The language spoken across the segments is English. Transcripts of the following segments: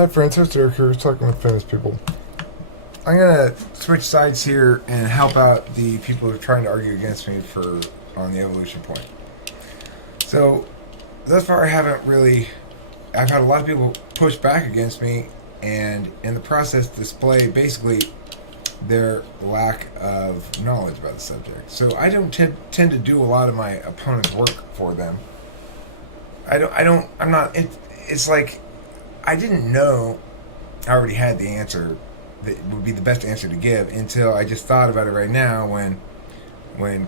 Hi friends, it's Eric here, talking with famous people. I'm gonna switch sides here and help out the people who are trying to argue against me on the evolution point. So, thus far I've had a lot of people push back against me and in the process display basically their lack of knowledge about the subject. So I don't tend to do a lot of my opponent's work for them. It's like I didn't know I already had the answer that would be the best answer to give until I just thought about it right now when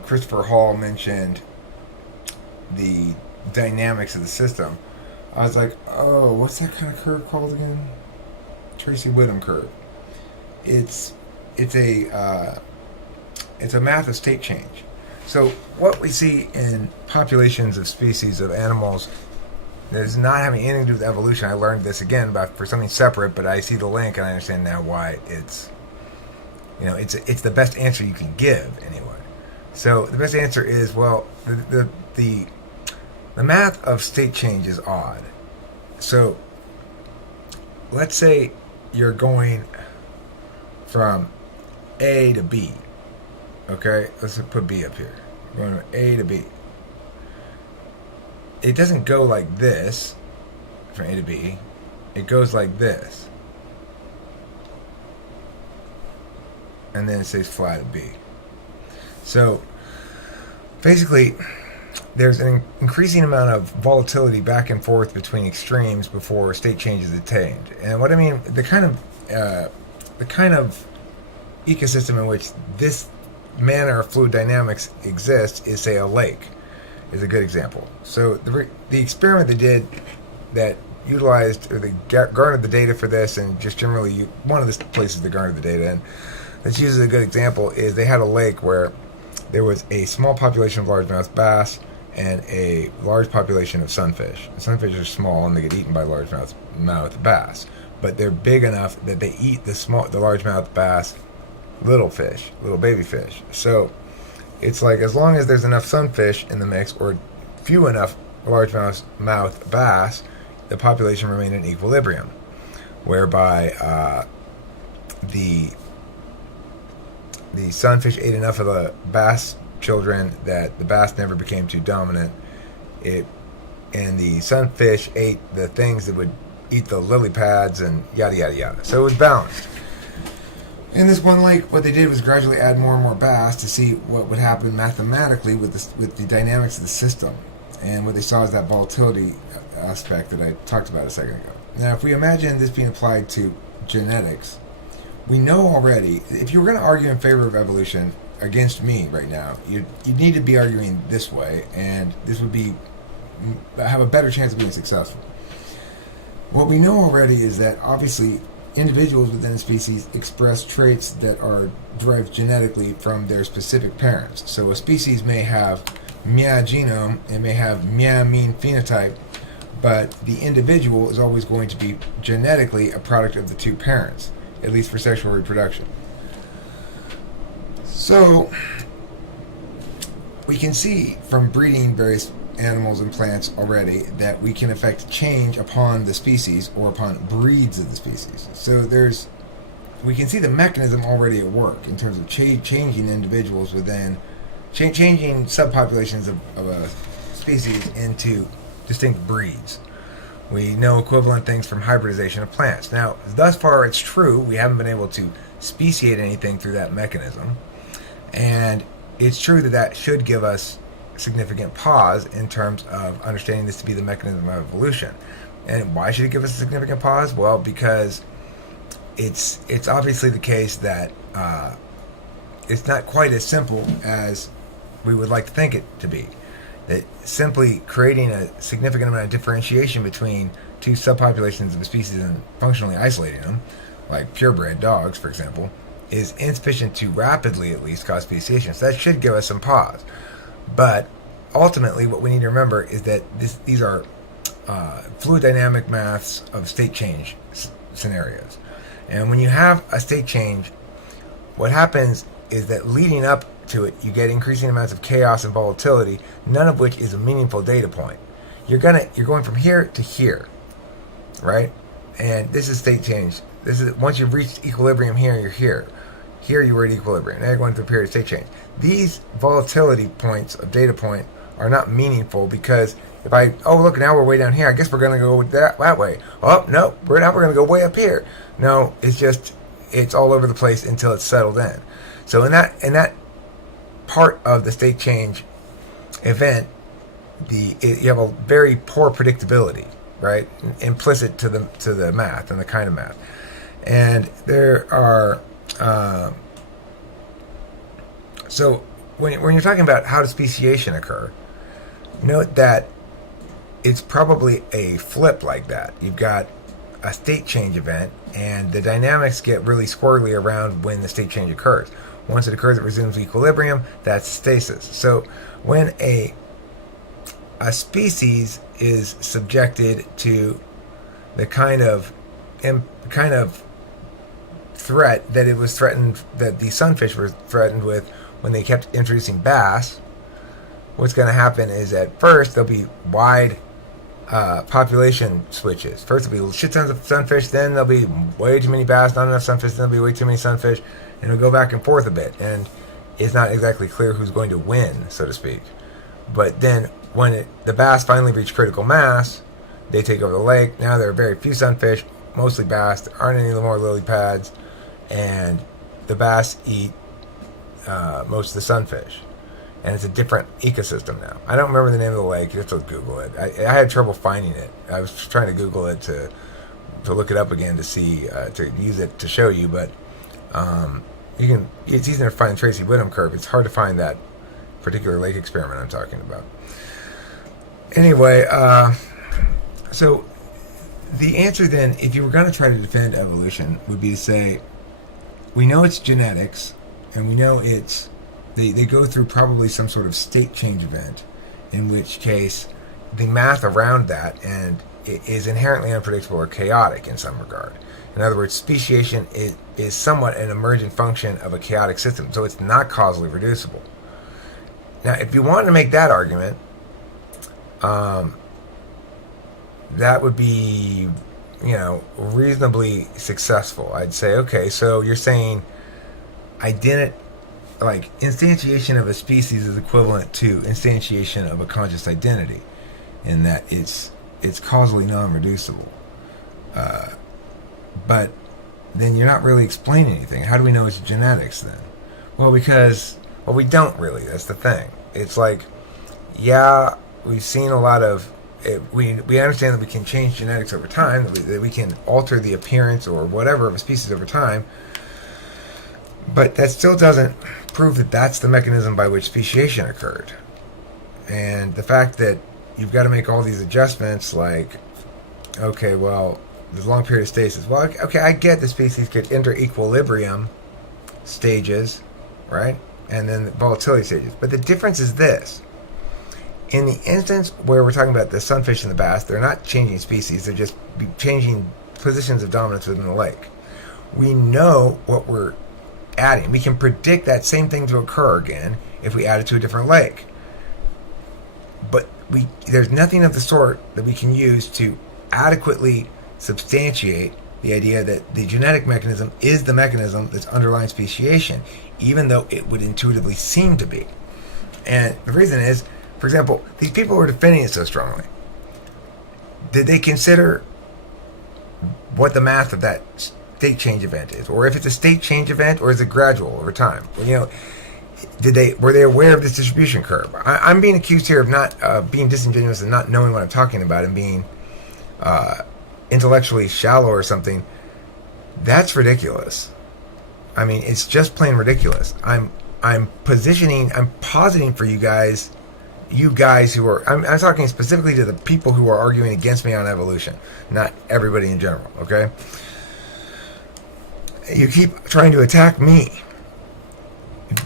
Christopher Hall mentioned the dynamics of the system. I was like, oh, what's that kind of curve called again? Tracy Whittem curve. It's a math of state change. So what we see in populations of species of animals is not having anything to do with evolution. I learned this again for something separate, but I see the link and I understand now why it's the best answer you can give anyway. So the best answer is, well, the math of state change is odd. So let's say you're going from A to B. Okay, let's put B up here. We're going from A to B. It doesn't go like this from A to B. It goes like this. And then it stays flat at B. So basically, there's an increasing amount of volatility back and forth between extremes before state change is attained. And what I mean, the kind of ecosystem in which this manner of fluid dynamics exists is, say, a lake is a good example. So the experiment they did that utilized, or they garnered the data for this, and just generally one of the places they garnered the data in, that's used as a good example, is they had a lake where there was a small population of largemouth bass and a large population of sunfish. The sunfish are small and they get eaten by largemouth bass, but they're big enough that they eat the largemouth bass little baby fish. So it's like, as long as there's enough sunfish in the mix or few enough largemouth bass, the population remained in equilibrium, whereby the sunfish ate enough of the bass children that the bass never became too dominant. And the sunfish ate the things that would eat the lily pads and yada yada yada. So it was balanced. In this one lake, what they did was gradually add more and more bass to see what would happen mathematically with the dynamics of the system. And what they saw is that volatility aspect that I talked about a second ago. Now, if we imagine this being applied to genetics, we know already, if you were going to argue in favor of evolution against me right now, you'd need to be arguing this way, and this would have a better chance of being successful. What we know already is that, obviously, individuals within a species express traits that are derived genetically from their specific parents. So a species may have mia genome, it may have mia mean phenotype, but the individual is always going to be genetically a product of the two parents, at least for sexual reproduction. So we can see from breeding various animals and plants already that we can affect change upon the species or upon breeds of the species. So we can see the mechanism already at work in terms of changing individuals within, changing subpopulations of a species into distinct breeds. We know equivalent things from hybridization of plants. Now, thus far it's true, we haven't been able to speciate anything through that mechanism. And it's true that should give us significant pause in terms of understanding this to be the mechanism of evolution. And why should it give us a significant pause? Well, because it's obviously the case that it's not quite as simple as we would like to think it to be. That simply creating a significant amount of differentiation between two subpopulations of a species and functionally isolating them, like purebred dogs, for example, is insufficient to rapidly at least cause speciation. So that should give us some pause. But ultimately, what we need to remember is that these are fluid dynamic maths of state change scenarios. And when you have a state change, what happens is that leading up to it, you get increasing amounts of chaos and volatility, none of which is a meaningful data point. You're going from here to here, right? and this is state change. This is once you've reached equilibrium here, you're here. Here you were at equilibrium. Now you're going through a period of state change. These volatility points of data point are not meaningful because if look, now we're way down here. I guess we're going to go that way. Oh, no, we're going to go way up here. No, it's all over the place until it's settled in. So in that part of the state change event, you have a very poor predictability, right? Implicit to the math and the kind of math. And there are so when you're talking about how does speciation occur, note that it's probably a flip like that. You've got a state change event, and the dynamics get really squirrely around when the state change occurs. Once it occurs, it resumes equilibrium. That's stasis. So when a species is subjected to the kind of threat that that the sunfish were threatened with when they kept introducing bass, what's going to happen is at first there'll be wide population switches. First there'll be shit tons of sunfish, then there'll be way too many bass, not enough sunfish, then there'll be way too many sunfish, and it'll go back and forth a bit, and it's not exactly clear who's going to win, so to speak. But then when the bass finally reach critical mass, they take over the lake. Now there are very few sunfish, mostly bass. There aren't any more lily pads, and the bass eat most of the sunfish. And it's a different ecosystem now. I don't remember the name of the lake. You have to Google it. I had trouble finding it. I was trying to Google it to look it up again to see to use it to show you, but it's easier to find the Tracy Whittem curve. It's hard to find that particular lake experiment I'm talking about. Anyway, so the answer then, if you were going to try to defend evolution, would be to say, we know it's genetics, and we know it's they go through probably some sort of state change event, in which case the math around that and it is inherently unpredictable or chaotic in some regard. In other words, speciation is somewhat an emergent function of a chaotic system, so it's not causally reducible. Now, if you want to make that argument, that would be, reasonably successful. I'd say, okay, so you're saying instantiation of a species is equivalent to instantiation of a conscious identity, in that it's causally non-reducible. But then you're not really explaining anything. How do we know it's genetics then? Well, because we don't really. That's the thing. It's like, yeah, we've seen a lot of we understand that we can change genetics over time, that we can alter the appearance or whatever of a species over time, but that still doesn't prove that that's the mechanism by which speciation occurred. And the fact that you've got to make all these adjustments, like, okay, well, there's a long period of stasis. Well, okay, I get the species could enter equilibrium stages, right? And then the volatility stages. But the difference is this. In the instance where we're talking about the sunfish and the bass, they're not changing species. They're just changing positions of dominance within the lake. We know what we're adding. We can predict that same thing to occur again if we add it to a different lake. But there's nothing of the sort that we can use to adequately substantiate the idea that the genetic mechanism is the mechanism that's underlying speciation, even though it would intuitively seem to be. And the reason is, for example, these people who are defending it so strongly, did they consider what the math of that state change event is, or if it's a state change event, or is it gradual over time? Were they aware of this distribution curve? I'm being accused here of not being disingenuous and not knowing what I'm talking about and being intellectually shallow or something. That's ridiculous. I mean, it's just plain ridiculous. I'm positing for you guys who are, I'm talking specifically to the people who are arguing against me on evolution, not everybody in general, okay? You keep trying to attack me.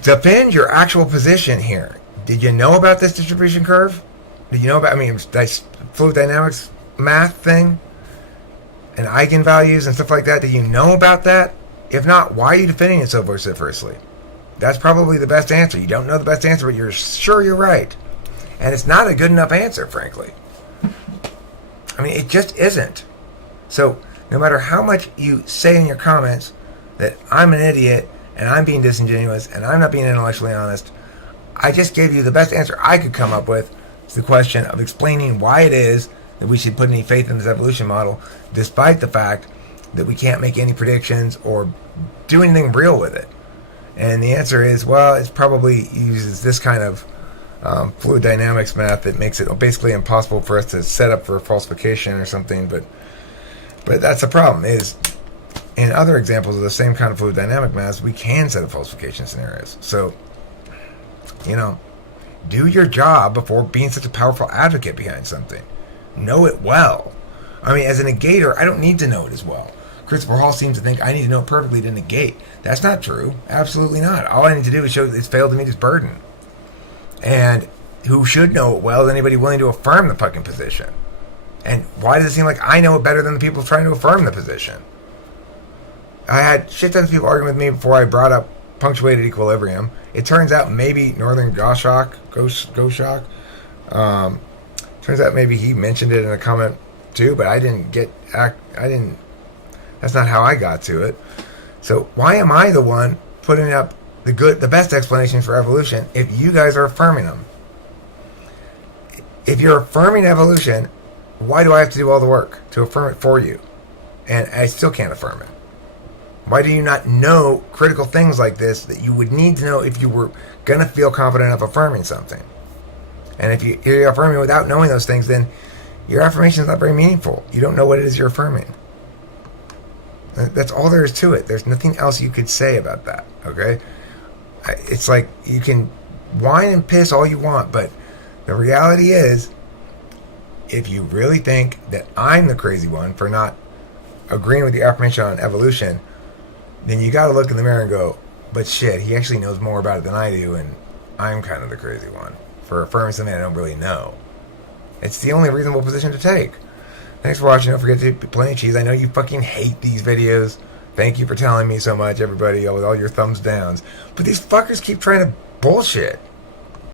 Defend your actual position here. Did you know about this distribution curve? Did you know about, this fluid dynamics math thing? And eigenvalues and stuff like that? Did you know about that? If not, why are you defending it so vociferously? That's probably the best answer. You don't know the best answer, but you're sure you're right. And it's not a good enough answer, frankly. It just isn't. So No matter how much you say in your comments that I'm an idiot and I'm being disingenuous and I'm not being intellectually honest, I just gave you the best answer I could come up with to the question of explaining why it is that we should put any faith in this evolution model, despite the fact that we can't make any predictions or do anything real with it. And the answer is, well, it probably uses this kind of fluid dynamics math that makes it basically impossible for us to set up for falsification or something. But that's the problem, is in other examples of the same kind of fluid dynamic math, we can set up falsification scenarios. So, do your job before being such a powerful advocate behind something. Know it well. I mean, as a negator, I don't need to know it as well. Christopher Hall seems to think I need to know it perfectly to negate. That's not true. Absolutely not. All I need to do is show that it's failed to meet its burden. And who should know it well is anybody willing to affirm the fucking position. And why does it seem like I know it better than the people trying to affirm the position? I had shit tons of people arguing with me before I brought up punctuated equilibrium. It turns out maybe Northern Goshawk, turns out maybe he mentioned it in a comment too, but that's not how I got to it. So why am I the one putting up the best explanations for evolution if you guys are affirming them? If you're affirming evolution, why do I have to do all the work to affirm it for you? And I still can't affirm it. Why do you not know critical things like this that you would need to know if you were going to feel confident enough affirming something? And if you're affirming without knowing those things, then your affirmation is not very meaningful. You don't know what it is you're affirming. That's all there is to it. There's nothing else you could say about that, okay? It's like you can whine and piss all you want, but the reality is, if you really think that I'm the crazy one for not agreeing with the affirmation on evolution, then you got to look in the mirror and go, but shit, he actually knows more about it than I do, and I'm kind of the crazy one for affirming something I don't really know. It's the only reasonable position to take. Thanks for watching. Don't forget to eat plenty of cheese. I know you fucking hate these videos. Thank you for telling me so much, everybody, with all your thumbs downs. But these fuckers keep trying to bullshit.